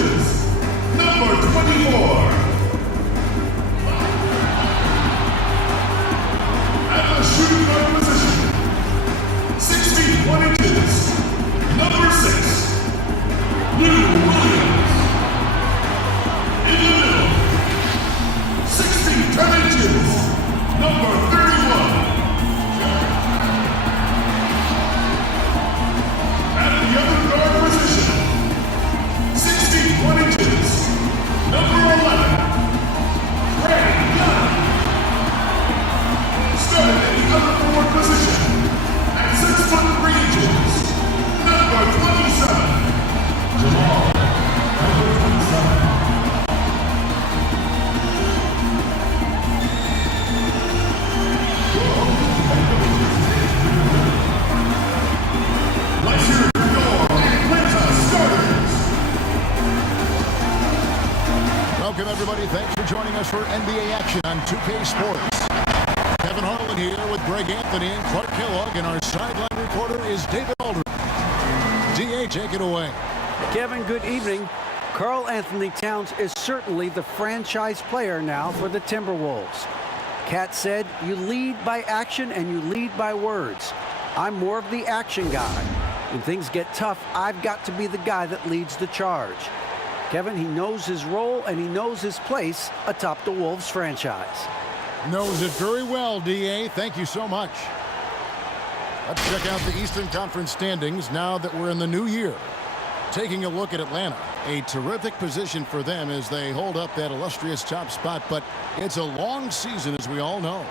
inches, number 24. At the shooting guard position, 6 feet 1 inches, number 6, Lou Williams. In the middle, 6 feet 10 inches, number 31. At the other guard position, 6 feet 1 inches, number 11, Ray Young. Starting at the other forward position, at 6 foot 3 inches, number 27, Jamal, number 27. Let's hear it for your Atlanta starters. Welcome, everybody. Thanks for joining us for NBA action on 2K Sports. Kevin Harlan here with Greg Anthony and Clark Kellogg, and our sideline reporter is David Aldridge. DA, take it away. Kevin, good evening. Karl Anthony Towns is certainly the franchise player now for the Timberwolves. Cat said, "You lead by action and you lead by words. I'm more of the action guy. When things get tough, I've got to be the guy that leads the charge." Kevin, he knows his role and he knows his place atop the Wolves franchise. Knows it very well, DA. Thank you so much. Let's check out the Eastern Conference standings now that we're in the new year. Taking a look at Atlanta, a terrific position for them as they hold up that illustrious top spot, but it's a long season, as we all know.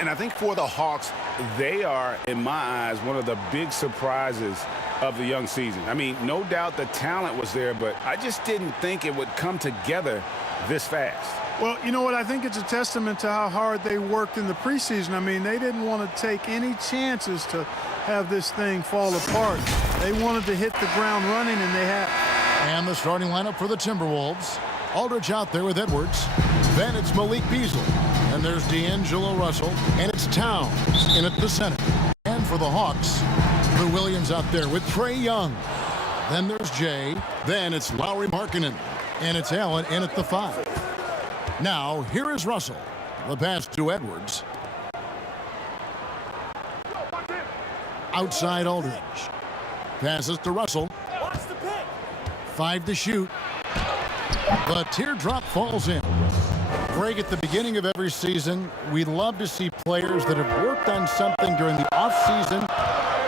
And I think for the Hawks, they are, in my eyes, one of the big surprises of the young season. I mean, no doubt the talent was there, but I just didn't think it would come together this fast. Well, you know what? I think it's a testament to how hard they worked in the preseason. I mean, they didn't want to take any chances to have this thing fall apart. They wanted to hit the ground running, and they have. And the starting lineup for the Timberwolves. Aldridge out there with Edwards. Then it's Malik Beasley. And there's D'Angelo Russell. And it's Towns in at the center. And for the Hawks, Lou Williams out there with Trae Young. Then there's Jay. Then it's Lauri Markkanen. And it's Allen in at the 5. Now, here is Russell. The pass to Edwards. Outside Aldridge. Passes to Russell. 5 to shoot. The teardrop falls in. Greg, at the beginning of every season, we love to see players that have worked on something during the offseason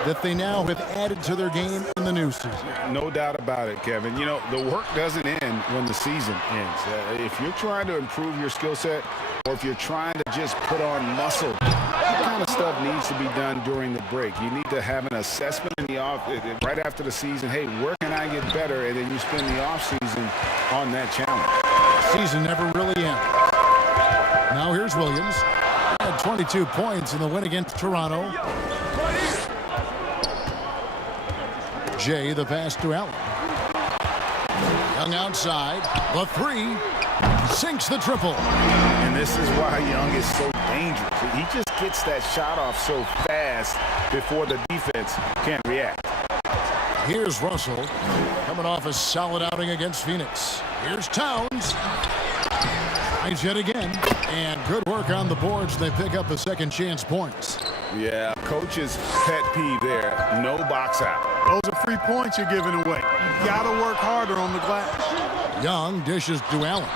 that they now have added to their game in the new season. No doubt about it, Kevin. You know, the work doesn't end when the season ends. If you're trying to improve your skill set, or if you're trying to just put on muscle, that kind of stuff needs to be done during the break. You need to have an assessment in the right after the season. Hey, where can I get better? And then you spend the offseason on that challenge. Season never really ends. Now here's Williams. He had 22 points in the win against Toronto. Jay, the pass to Allen. Young outside. The 3. Sinks the triple. And this is why Young is so dangerous. He just gets that shot off so fast before the defense can react. Here's Russell coming off a solid outing against Phoenix. Here's Towns. Tries yet again. And good work on the boards. They pick up the second chance points. Yeah, coach's pet peeve there. No box out. Those are free points you're giving away. You got to work harder on the glass. Young dishes to Allen.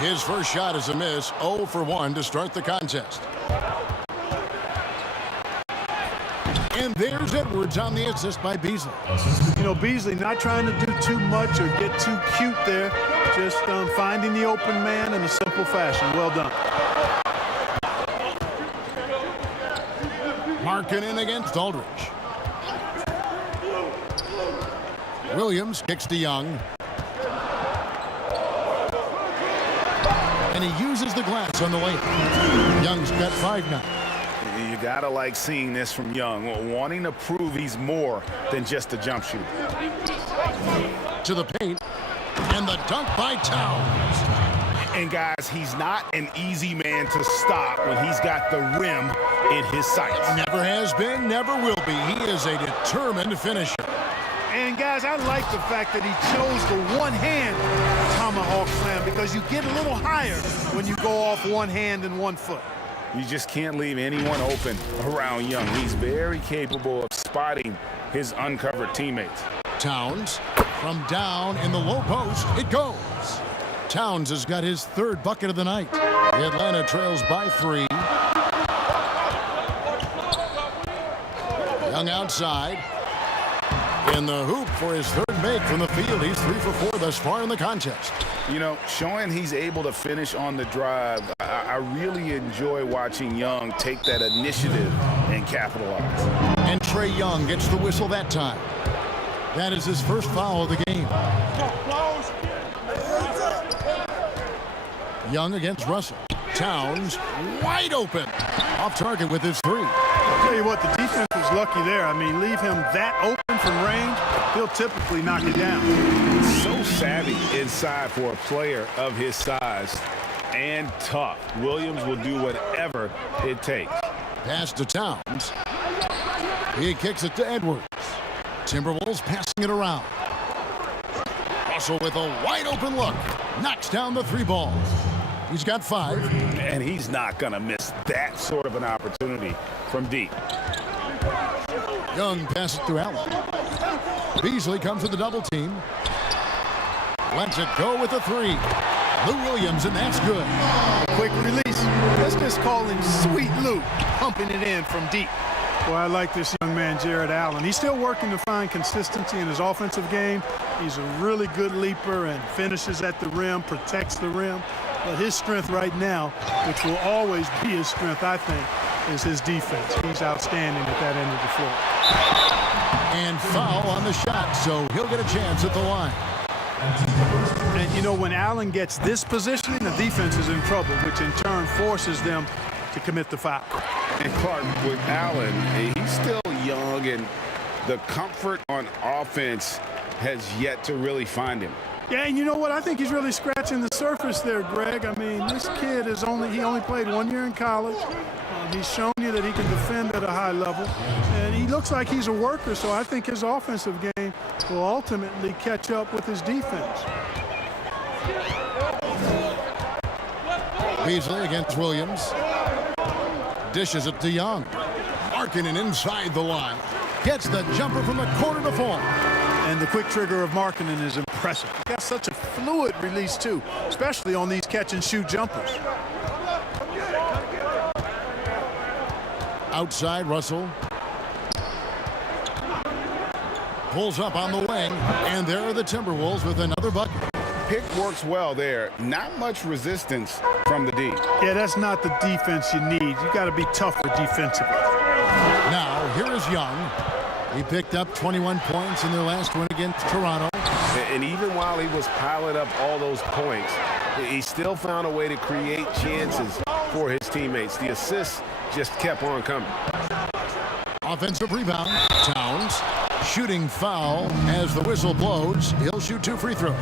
His first shot is a miss. 0 for 1 to start the contest. And there's Edwards on the assist by Beasley. You know, Beasley not trying to do too much or get too cute there. Just finding the open man in a simple fashion. Well done. Markkanen against Aldridge. Williams kicks to Young. And he uses the glass on the lane. Young's got 5 now. You gotta like seeing this from Young, wanting to prove he's more than just a jump shooter. To the paint, and the dunk by Towns. And guys, he's not an easy man to stop when he's got the rim in his sights. Never has been, never will be. He is a determined finisher. And, guys, I like the fact that he chose the one-hand tomahawk slam because you get a little higher when you go off one hand and 1 foot. You just can't leave anyone open around Young. He's very capable of spotting his uncovered teammates. Towns from down in the low post. It goes. Towns has got his 3rd bucket of the night. Atlanta trails by 3. Young outside. In the hoop for his 3rd make from the field. He's 3 for 4 thus far in the contest. You know, showing he's able to finish on the drive, I really enjoy watching Young take that initiative and capitalize. And Trae Young gets the whistle that time. That is his first foul of the game. Young against Russell. Towns wide open. Off target with his 3. I'll tell you what, the defense was lucky there. I mean, leave him that open from range, he'll typically knock it down. So savvy inside for a player of his size and tough. Williams will do whatever it takes. Pass to Towns. He kicks it to Edwards. Timberwolves passing it around. Russell with a wide open look. Knocks down the 3 ball. He's got 5. And he's not going to miss that sort of an opportunity from deep. Young passes to Allen. Beasley comes to the double team. Lets it go with a 3. Lou Williams, and that's good. Quick release. Let's just call him Sweet Lou, pumping it in from deep. Boy, I like this young man, Jared Allen. He's still working to find consistency in his offensive game. He's a really good leaper and finishes at the rim, protects the rim. But his strength right now, which will always be his strength, I think, is his defense. He's outstanding at that end of the floor. And foul on the shot, so he'll get a chance at the line. And, you know, when Allen gets this positioning, the defense is in trouble, which in turn forces them to commit the foul. And Clark, with Allen, he's still young, and the comfort on offense has yet to really find him. Yeah, and you know what? I think he's really scratching the surface there, Greg. I mean, this kid is only played 1 year in college. He's shown you that he can defend at a high level. And he looks like he's a worker, so I think his offensive game will ultimately catch up with his defense. Beasley against Williams. Dishes it to Young. Markkanen inside the line. Gets the jumper from the corner to fall. And the quick trigger of Markkanen is impressive. He's got such a fluid release, too, especially on these catch-and-shoot jumpers. Outside, Russell. Pulls up on the wing, and there are the Timberwolves with another bucket. Pick works well there. Not much resistance from the D. Yeah, that's not the defense you need. You got to be tougher defensively. Now, here is Young. He picked up 21 points in their last win against Toronto. And even while he was piling up all those points, he still found a way to create chances for his teammates. The assists just kept on coming. Offensive rebound. Towns. Shooting foul as the whistle blows. He'll shoot 2 free throws.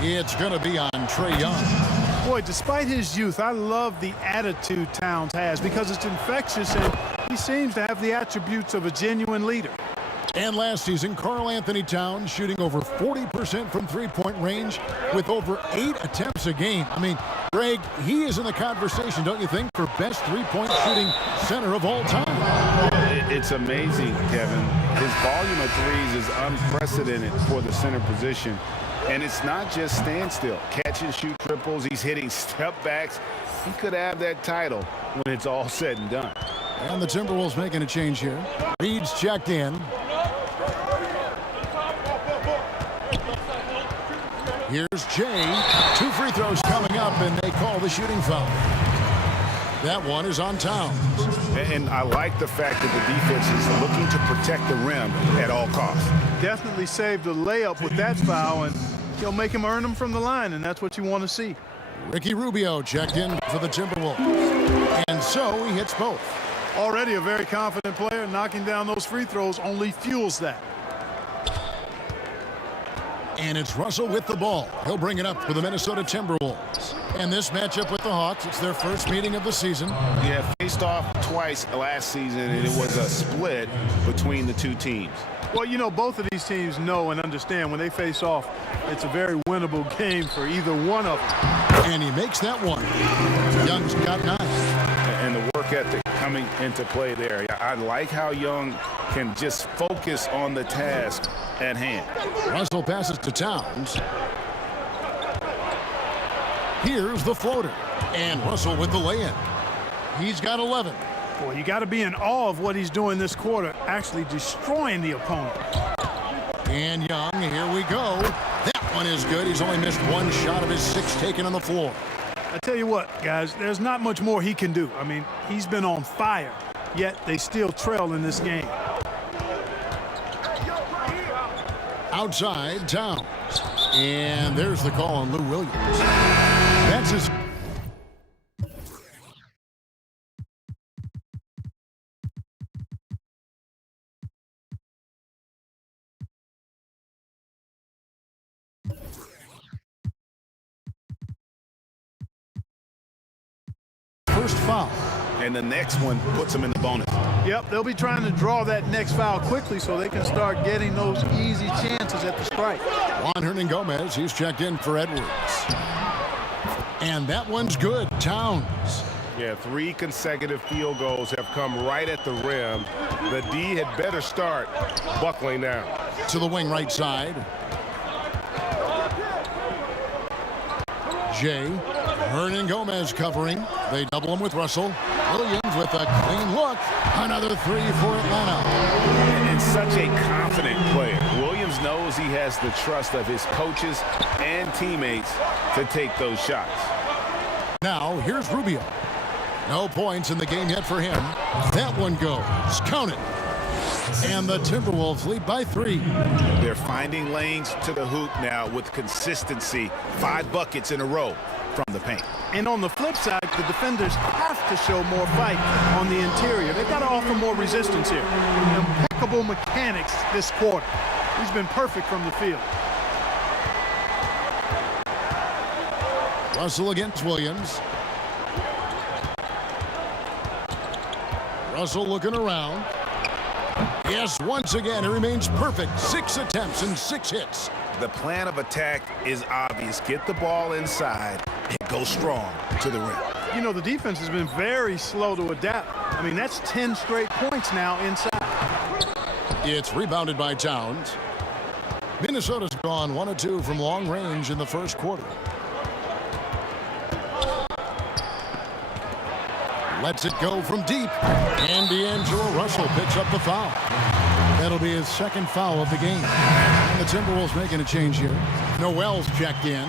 It's going to be on Trae Young. Boy, despite his youth, I love the attitude Towns has because it's infectious and he seems to have the attributes of a genuine leader. And last season, Karl Anthony Towns shooting over 40% from three-point range with over 8 attempts a game. I mean, Greg, he is in the conversation, don't you think, for best three-point shooting center of all time? It's amazing, Kevin. His volume of threes is unprecedented for the center position. And it's not just standstill. Catch and shoot triples. He's hitting step backs. He could have that title when it's all said and done. And the Timberwolves making a change here. Reed's checked in. Here's Jay. 2 free throws coming up, and they call the shooting foul. That one is on Towns. And I like the fact that the defense is looking to protect the rim at all costs. Definitely saved a layup with that foul, and he'll make him earn them from the line, and that's what you want to see. Ricky Rubio checked in for the Timberwolves. And so he hits both. Already a very confident player. Knocking down those free throws only fuels that. And it's Russell with the ball. He'll bring it up for the Minnesota Timberwolves. And this matchup with the Hawks, it's their first meeting of the season. Yeah, faced off twice last season, and it was a split between the two teams. Well, you know, both of these teams know and understand when they face off, it's a very winnable game for either one of them. And he makes that one. Young's got 9. And the work ethic coming into play there. I like how Young can just focus on the task at hand. Russell passes to Towns. Here's the floater. And Russell with the lay-in. He's got 11. Boy, you got to be in awe of what he's doing this quarter, actually destroying the opponent. And Young, here we go. That one is good. He's only missed 1 shot of his 6 taken on the floor. I tell you what, guys, there's not much more he can do. I mean, he's been on fire, yet they still trail in this game. Outside, Towns. And there's the call on Lou Williams. That's his... first foul. And the next one puts him in the bonus. Yep, they'll be trying to draw that next foul quickly so they can start getting those easy chances at the strike. Juan Hernan-Gomez, he's checked in for Edwards. And that one's good. Towns. Yeah, 3 consecutive field goals have come right at the rim. The D had better start buckling down. To the wing right side. Jay. Hernan-Gomez covering. They double him with Russell. Williams with a clean look. Another 3 for Atlanta. And such a confident player. Williams knows he has the trust of his coaches and teammates to take those shots. Now, here's Rubio. No points in the game yet for him. That one goes. Count it. And the Timberwolves lead by 3. They're finding lanes to the hoop now with consistency. 5 buckets in a row from the paint. And on the flip side, the defenders have to show more fight on the interior. They've got to offer more resistance here. Impeccable mechanics this quarter. He's been perfect from the field. Russell against Williams. Russell looking around. Yes, once again, he remains perfect. 6 attempts and 6 hits. The plan of attack is obvious. Get the ball inside and go strong to the rim. You know, the defense has been very slow to adapt. I mean, that's 10 straight points now inside. It's rebounded by Towns. Minnesota's gone 1 of 2 from long range in the first quarter. Lets it go from deep. And D'Angelo Russell picks up the foul. That'll be his 2nd foul of the game. And the Timberwolves making a change here. Noel's checked in.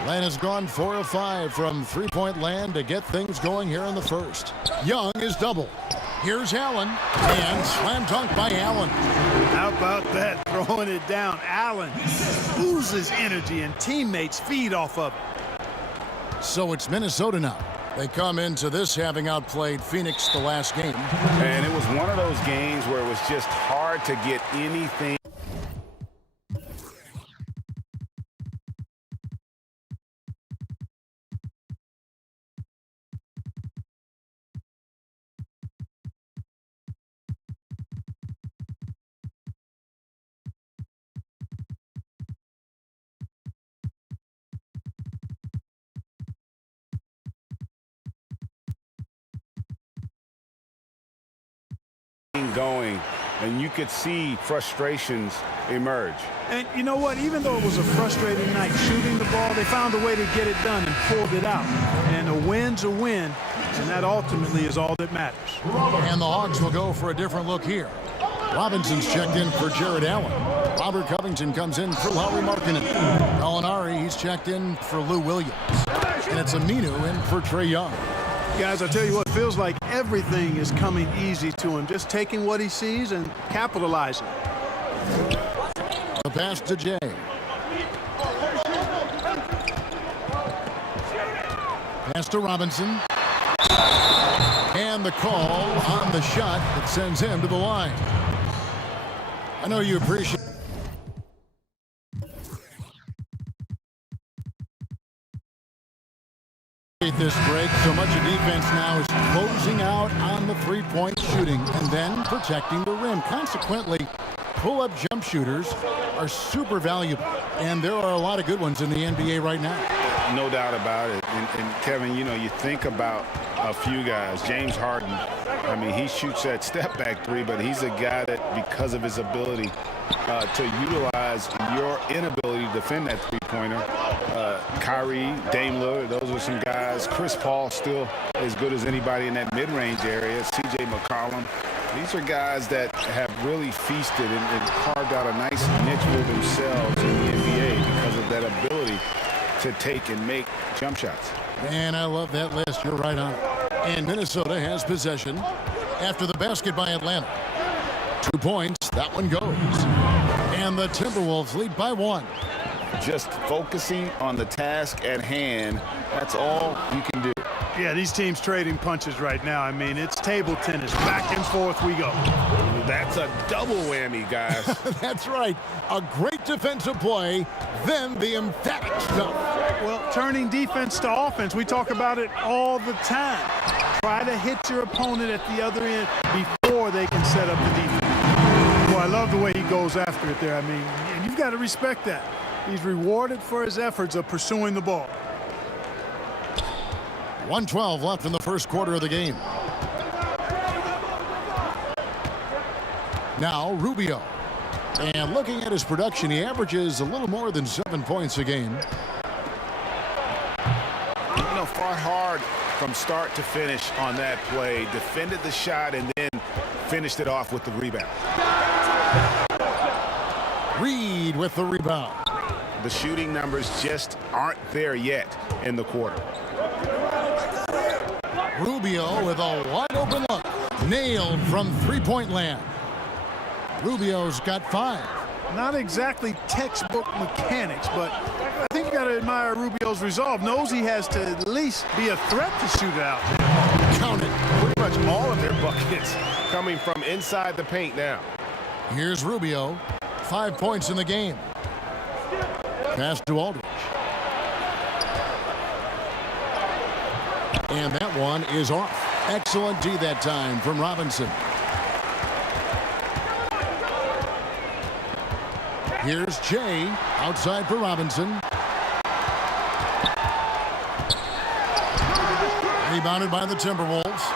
Atlanta's gone 4 of 5 from three-point land to get things going here in the first. Young is double. Here's Allen. And slam dunk by Allen. How about that? Throwing it down. Allen oozes energy and teammates feed off of it. So it's Minnesota now. They come into this having outplayed Phoenix the last game. And it was one of those games where it was just hard to get anything. Going, and you could see frustrations emerge. And you know what? Even though it was a frustrating night shooting the ball, they found a way to get it done and pulled it out. And a win's a win, and that ultimately is all that matters. And the Hawks will go for a different look here. Robinson's checked in for Jared Allen. Robert Covington comes in for Lauri Markkanen. Gallinari, he's checked in for Lou Williams. And it's Aminu in for Trae Young. Guys, I tell you what, feels like everything is coming easy to him. Just taking what he sees and capitalizing. The pass to Jay. Pass to Robinson. And the call on the shot that sends him to the line. I know you appreciate This break, so much of defense now is closing out on the three-point shooting and then protecting the rim. Consequently, pull-up jump shooters are super valuable, and there are a lot of good ones in the NBA right now. No doubt about it. And Kevin, you know, you think about a few guys. James Harden, I mean, he shoots that step-back three, but he's a guy that, because of his ability to utilize your inability to defend that three-pointer, Kyrie, Dame Lillard, those are some guys. Chris Paul still as good as anybody in that mid-range area. C.J. McCollum. These are guys that have really feasted and carved out a nice niche for themselves in the NBA because of that ability to take and make jump shots. And I love that list. You're right on. And Minnesota has possession after the basket by Atlanta. 2 points. That one goes. And the Timberwolves lead by 1. Just focusing on the task at hand, that's all you can do. Yeah, these teams trading punches right now. I mean, it's table tennis. Back and forth we go. That's a double whammy, guys. That's right. A great defensive play, then the emphatic stuff. Well, turning defense to offense, we talk about it all the time. Try to hit your opponent at the other end before they can set up the defense. Well, I love the way he goes after it there. I mean, and you've got to respect that. He's rewarded for his efforts of pursuing the ball. 1:12 left in the first quarter of the game. Now Rubio. And looking at his production, he averages a little more than 7 points a game. You know, fought hard from start to finish on that play, defended the shot, and then finished it off with the rebound. Reed with the rebound. The shooting numbers just aren't there yet in the quarter. Rubio with a wide open look. Nailed from three-point land. Rubio's got 5. Not exactly textbook mechanics, but I think you got to admire Rubio's resolve. Knows he has to at least be a threat to shoot it out. Count it. Pretty much all of their buckets coming from inside the paint now. Here's Rubio. 5 points in the game. Pass to Aldridge. And that one is off. Excellent D that time from Robinson. Here's Jay outside for Robinson. Rebounded by the Timberwolves.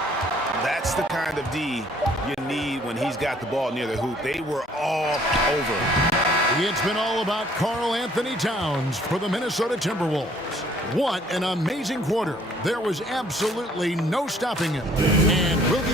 That's the kind of D you need when he's got the ball near the hoop. They were all over. It's been all about Karl Anthony Towns for the Minnesota Timberwolves. What an amazing quarter. There was absolutely no stopping him. And we'll be